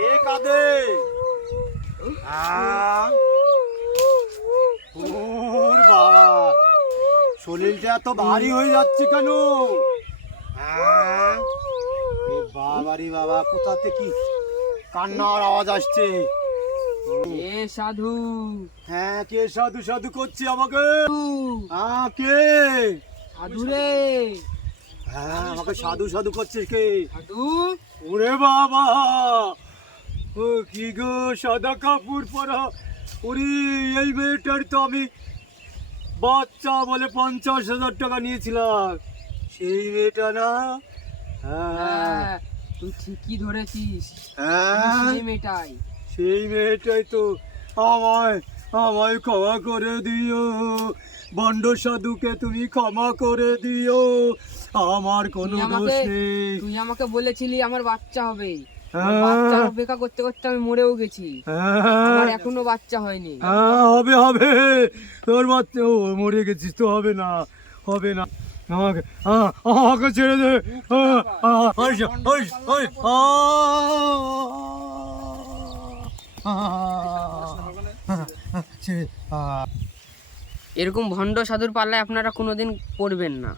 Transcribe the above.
এ কাঁদে ওর বাবা, শরীরটা এত ভারী হয়ে যাচ্ছে কেন? বাবারি বাবা, কোথা থেকে কান্নার আওয়াজ আসছে? এ সাধু। হ্যাঁ, কে সাধু সাধু করছে আমাকে? কে সাধু রে? হ্যাঁ, আমাকে সাধু সাধু করছিস কে? সাধু? ওরে বাবা, ও কি গো, সাদা কাপড় পরা। ওরে, এই মেয়েটার তো আমি বাচ্চা বলে 50,000 টাকা নিয়েছিলাম। সেই মেয়েটা না? হ্যাঁ, তুই ঠিকই ধরেছিস। হ্যাঁ, সেই মেয়েটাই। সেই মেয়েটাই তো। আমায় আমায় ক্ষমা করে দিও, বন্ড সাধুকে তুমি ক্ষমা করে দিও, আমার কোনো দোষ নেই। তুই আমাকে বলেছিলি আমার বাচ্চা হবে। হ্যাঁ। বাচ্চার অপেক্ষা করতে করতে আমি মরেও গেছি। আমার এখনো বাচ্চা হয়নি। হ্যাঁ, হবে হবে, তোর বাচ্চা। ও, মরে গেছিস তো, হবে না, হবে না। আমাকে আমাকে ছেড়ে দে। এরকম ভণ্ড সাধুর পাল্লায় আপনারা কোনোদিন পড়বেন না।